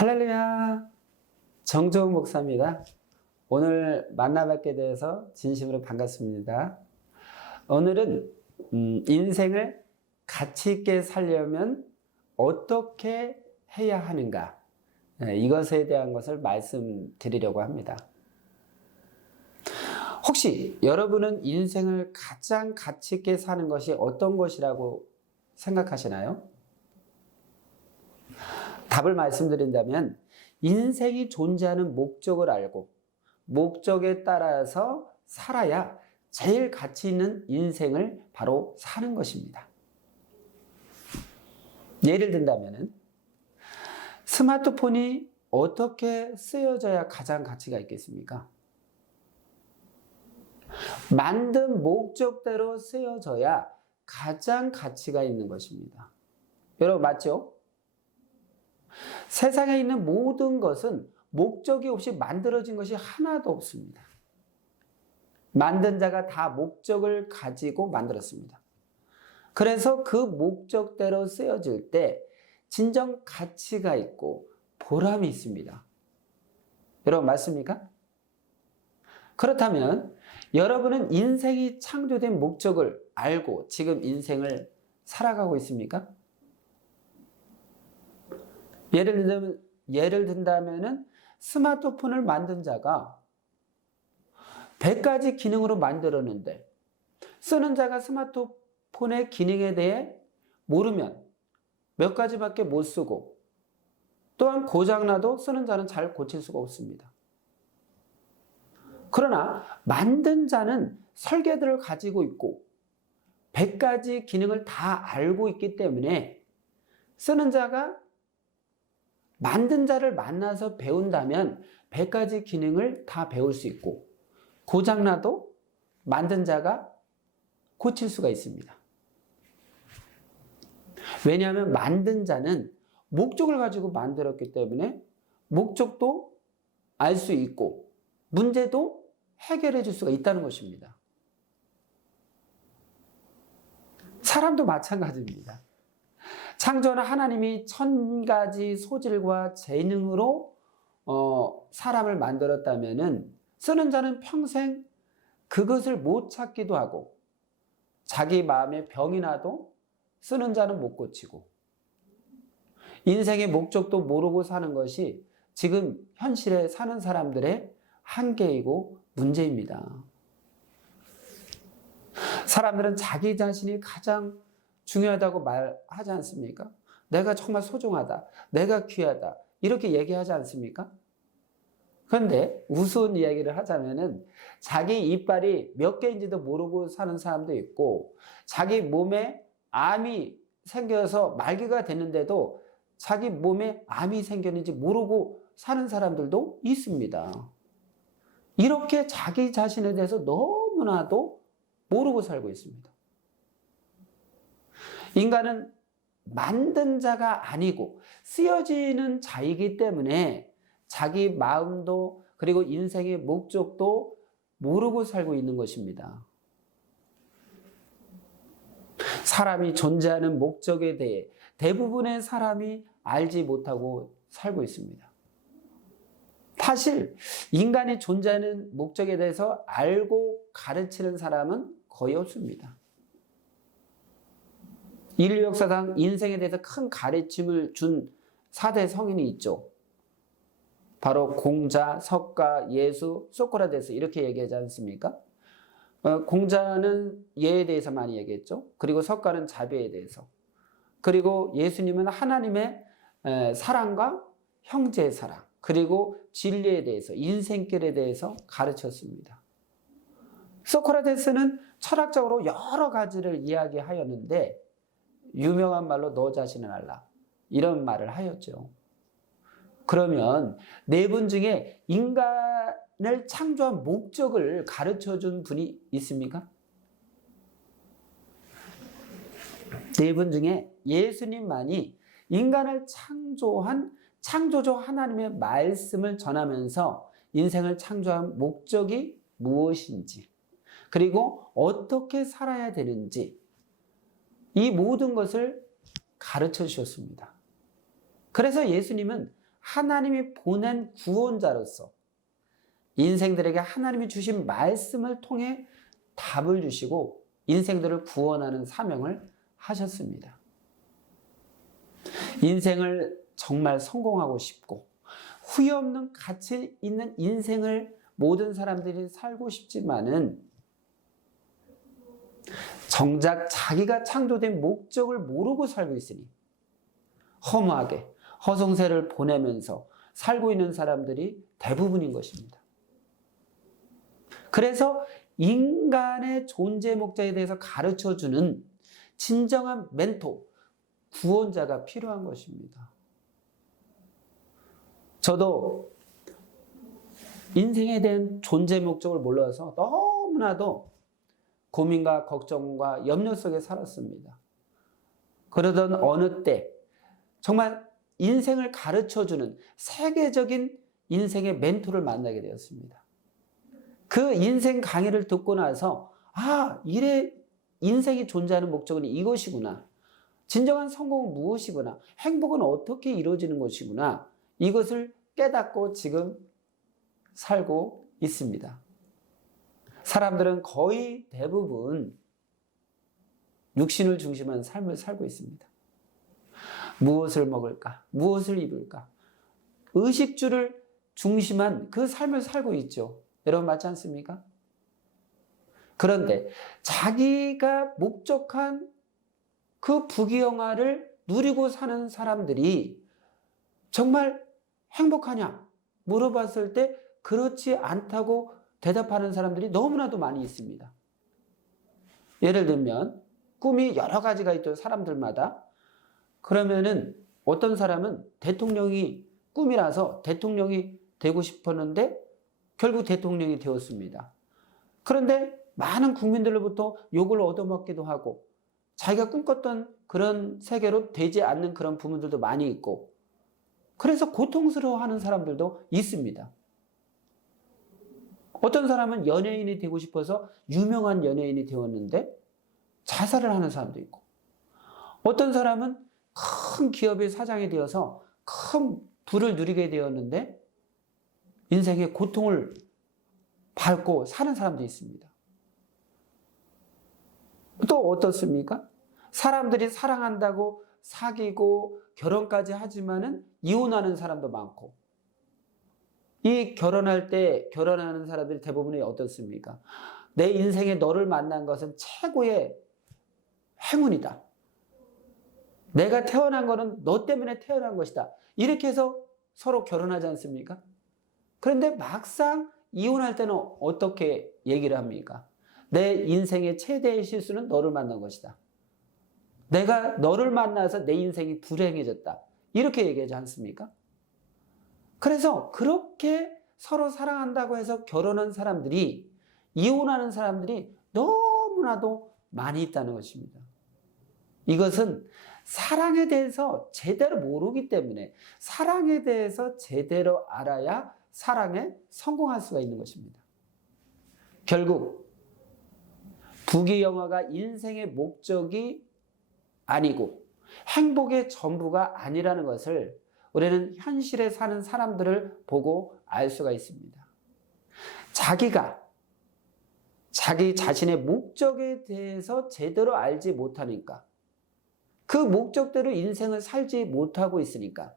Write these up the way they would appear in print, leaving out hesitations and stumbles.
할렐루야, 정종욱 목사입니다. 오늘 만나뵙게 되어서 진심으로 반갑습니다. 오늘은 인생을 가치 있게 살려면 어떻게 해야 하는가, 이것에 대한 것을 말씀드리려고 합니다. 혹시 여러분은 인생을 가장 가치 있게 사는 것이 어떤 것이라고 생각하시나요? 답을 말씀드린다면 인생이 존재하는 목적을 알고 목적에 따라서 살아야 제일 가치 있는 인생을 바로 사는 것입니다. 예를 든다면 스마트폰이 어떻게 쓰여져야 가장 가치가 있겠습니까? 만든 목적대로 쓰여져야 가장 가치가 있는 것입니다. 여러분 맞죠? 세상에 있는 모든 것은 목적이 없이 만들어진 것이 하나도 없습니다. 만든 자가 다 목적을 가지고 만들었습니다. 그래서 그 목적대로 쓰여질 때 진정 가치가 있고 보람이 있습니다. 여러분 맞습니까? 그렇다면 여러분은 인생이 창조된 목적을 알고 지금 인생을 살아가고 있습니까? 예를 든다면 스마트폰을 만든 자가 100가지 기능으로 만들었는데 쓰는 자가 스마트폰의 기능에 대해 모르면 몇 가지밖에 못 쓰고 또한 고장나도 쓰는 자는 잘 고칠 수가 없습니다. 그러나 만든 자는 설계도를 가지고 있고 100가지 기능을 다 알고 있기 때문에 쓰는 자가 만든 자를 만나서 배운다면 100가지 기능을 다 배울 수 있고 고장나도 만든 자가 고칠 수가 있습니다. 왜냐하면 만든 자는 목적을 가지고 만들었기 때문에 목적도 알 수 있고 문제도 해결해 줄 수가 있다는 것입니다. 사람도 마찬가지입니다. 창조는 하나님이 1000가지 소질과 재능으로 사람을 만들었다면은 쓰는 자는 평생 그것을 못 찾기도 하고 자기 마음에 병이 나도 쓰는 자는 못 고치고 인생의 목적도 모르고 사는 것이 지금 현실에 사는 사람들의 한계이고 문제입니다. 사람들은 자기 자신이 가장 중요하다고 말하지 않습니까? 내가 정말 소중하다, 내가 귀하다 이렇게 얘기하지 않습니까? 그런데 우스운 이야기를 하자면은 자기 이빨이 몇 개인지도 모르고 사는 사람도 있고 자기 몸에 암이 생겨서 말기가 됐는데도 자기 몸에 암이 생겼는지 모르고 사는 사람들도 있습니다. 이렇게 자기 자신에 대해서 너무나도 모르고 살고 있습니다. 인간은 만든 자가 아니고 쓰여지는 자이기 때문에 자기 마음도 그리고 인생의 목적도 모르고 살고 있는 것입니다. 사람이 존재하는 목적에 대해 대부분의 사람이 알지 못하고 살고 있습니다. 사실 인간이 존재하는 목적에 대해서 알고 가르치는 사람은 거의 없습니다. 인류 역사상 인생에 대해서 큰 가르침을 준 4대 성인이 있죠. 바로 공자, 석가, 예수, 소크라테스 이렇게 얘기하지 않습니까? 공자는 예에 대해서 많이 얘기했죠. 그리고 석가는 자비에 대해서. 그리고 예수님은 하나님의 사랑과 형제의 사랑, 그리고 진리에 대해서, 인생길에 대해서 가르쳤습니다. 소크라테스는 철학적으로 여러 가지를 이야기하였는데 유명한 말로 너 자신을 알라 이런 말을 하였죠. 그러면 네 분 중에 인간을 창조한 목적을 가르쳐준 분이 있습니까? 네 분 중에 예수님만이 인간을 창조한 창조주 하나님의 말씀을 전하면서 인생을 창조한 목적이 무엇인지 그리고 어떻게 살아야 되는지 이 모든 것을 가르쳐 주셨습니다. 그래서 예수님은 하나님이 보낸 구원자로서 인생들에게 하나님이 주신 말씀을 통해 답을 주시고 인생들을 구원하는 사명을 하셨습니다. 인생을 정말 성공하고 싶고 후회 없는 가치 있는 인생을 모든 사람들이 살고 싶지만은 정작 자기가 창조된 목적을 모르고 살고 있으니 허무하게 허송세를 보내면서 살고 있는 사람들이 대부분인 것입니다. 그래서 인간의 존재 목적에 대해서 가르쳐주는 진정한 멘토, 구원자가 필요한 것입니다. 저도 인생에 대한 존재 목적을 몰라서 너무나도 고민과 걱정과 염려 속에 살았습니다. 그러던 어느 때 정말 인생을 가르쳐주는 세계적인 인생의 멘토를 만나게 되었습니다. 그 인생 강의를 듣고 나서 이래 인생이 존재하는 목적은 이것이구나. 진정한 성공은 무엇이구나. 행복은 어떻게 이루어지는 것이구나. 이것을 깨닫고 지금 살고 있습니다. 사람들은 거의 대부분 육신을 중심한 삶을 살고 있습니다. 무엇을 먹을까? 무엇을 입을까? 의식주를 중심한 그 삶을 살고 있죠. 여러분 맞지 않습니까? 그런데 자기가 목적한 그 부귀영화를 누리고 사는 사람들이 정말 행복하냐? 물어봤을 때 그렇지 않다고 대답하는 사람들이 너무나도 많이 있습니다. 예를 들면 꿈이 여러 가지가 있던 사람들마다 그러면은 어떤 사람은 대통령이 꿈이라서 대통령이 되고 싶었는데 결국 대통령이 되었습니다. 그런데 많은 국민들로부터 욕을 얻어먹기도 하고 자기가 꿈꿨던 그런 세계로 되지 않는 그런 부분들도 많이 있고 그래서 고통스러워하는 사람들도 있습니다. 어떤 사람은 연예인이 되고 싶어서 유명한 연예인이 되었는데 자살을 하는 사람도 있고 어떤 사람은 큰 기업의 사장이 되어서 큰 부를 누리게 되었는데 인생의 고통을 밟고 사는 사람도 있습니다. 또 어떻습니까? 사람들이 사랑한다고 사귀고 결혼까지 하지만은 이혼하는 사람도 많고 이 결혼하는 사람들이 대부분이 어떻습니까? 내 인생에 너를 만난 것은 최고의 행운이다. 내가 태어난 거는 너 때문에 태어난 것이다. 이렇게 해서 서로 결혼하지 않습니까? 그런데 막상 이혼할 때는 어떻게 얘기를 합니까? 내 인생의 최대의 실수는 너를 만난 것이다. 내가 너를 만나서 내 인생이 불행해졌다. 이렇게 얘기하지 않습니까? 그래서 그렇게 서로 사랑한다고 해서 결혼한 사람들이 이혼하는 사람들이 너무나도 많이 있다는 것입니다. 이것은 사랑에 대해서 제대로 모르기 때문에 사랑에 대해서 제대로 알아야 사랑에 성공할 수가 있는 것입니다. 결국 부귀영화가 인생의 목적이 아니고 행복의 전부가 아니라는 것을 우리는 현실에 사는 사람들을 보고 알 수가 있습니다. 자기가 자기 자신의 목적에 대해서 제대로 알지 못하니까 그 목적대로 인생을 살지 못하고 있으니까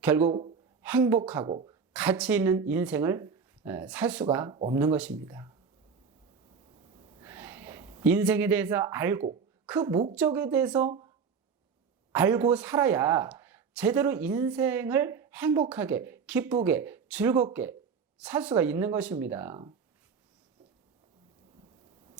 결국 행복하고 가치 있는 인생을 살 수가 없는 것입니다. 인생에 대해서 알고 그 목적에 대해서 알고 살아야 제대로 인생을 행복하게, 기쁘게, 즐겁게 살 수가 있는 것입니다.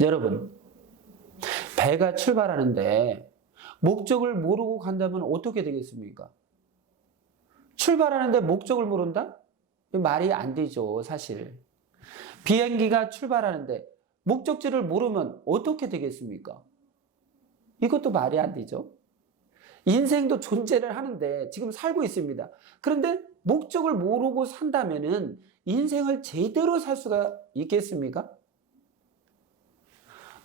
여러분, 배가 출발하는데 목적을 모르고 간다면 어떻게 되겠습니까? 출발하는데 목적을 모른다? 말이 안 되죠, 사실. 비행기가 출발하는데 목적지를 모르면 어떻게 되겠습니까? 이것도 말이 안 되죠. 인생도 존재를 하는데 지금 살고 있습니다. 그런데 목적을 모르고 산다면은 인생을 제대로 살 수가 있겠습니까?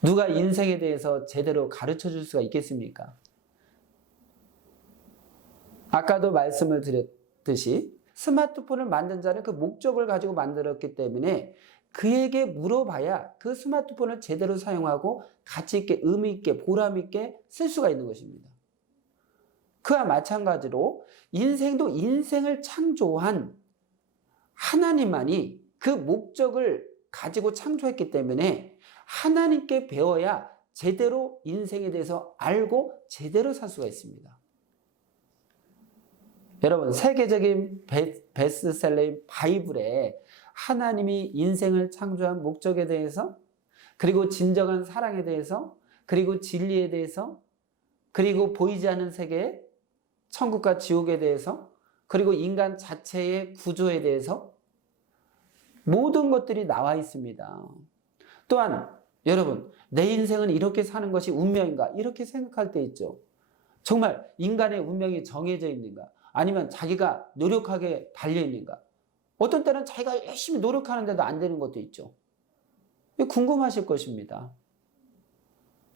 누가 인생에 대해서 제대로 가르쳐 줄 수가 있겠습니까? 아까도 말씀을 드렸듯이 스마트폰을 만든 자는 그 목적을 가지고 만들었기 때문에 그에게 물어봐야 그 스마트폰을 제대로 사용하고 가치 있게, 의미 있게, 보람 있게 쓸 수가 있는 것입니다. 그와 마찬가지로 인생도 인생을 창조한 하나님만이 그 목적을 가지고 창조했기 때문에 하나님께 배워야 제대로 인생에 대해서 알고 제대로 살 수가 있습니다. 여러분, 세계적인 베스트셀러인 바이블에 하나님이 인생을 창조한 목적에 대해서, 그리고 진정한 사랑에 대해서, 그리고 진리에 대해서, 그리고 보이지 않는 세계, 천국과 지옥에 대해서, 그리고 인간 자체의 구조에 대해서 모든 것들이 나와 있습니다. 또한 여러분, 내 인생은 이렇게 사는 것이 운명인가? 이렇게 생각할 때 있죠. 정말 인간의 운명이 정해져 있는가? 아니면 자기가 노력하게 달려 있는가? 어떤 때는 자기가 열심히 노력하는데도 안 되는 것도 있죠. 궁금하실 것입니다.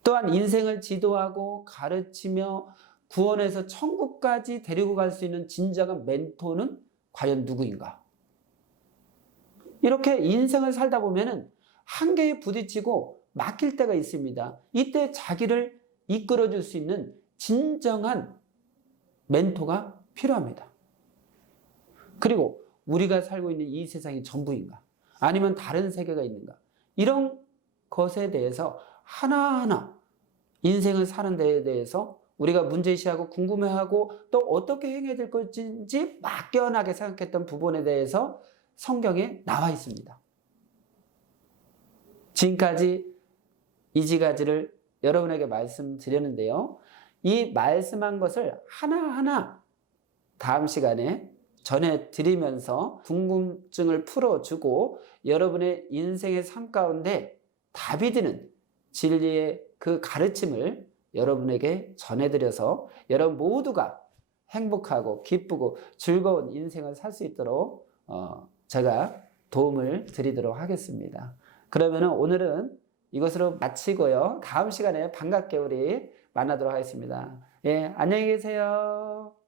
또한 인생을 지도하고 가르치며 구원해서 천국까지 데리고 갈 수 있는 진정한 멘토는 과연 누구인가? 이렇게 인생을 살다 보면은 한계에 부딪히고 막힐 때가 있습니다. 이때 자기를 이끌어줄 수 있는 진정한 멘토가 필요합니다. 그리고 우리가 살고 있는 이 세상이 전부인가? 아니면 다른 세계가 있는가? 이런 것에 대해서 하나하나 인생을 사는 데에 대해서 우리가 문제시하고 궁금해하고 또 어떻게 행해야 될 것인지 막연하게 생각했던 부분에 대해서 성경에 나와 있습니다. 지금까지 이지가지를 여러분에게 말씀드렸는데요. 이 말씀한 것을 하나하나 다음 시간에 전해드리면서 궁금증을 풀어주고 여러분의 인생의 삶 가운데 답이 되는 진리의 그 가르침을 여러분에게 전해드려서 여러분 모두가 행복하고 기쁘고 즐거운 인생을 살 수 있도록 제가 도움을 드리도록 하겠습니다. 그러면 오늘은 이것으로 마치고요. 다음 시간에 반갑게 우리 만나도록 하겠습니다. 예, 안녕히 계세요.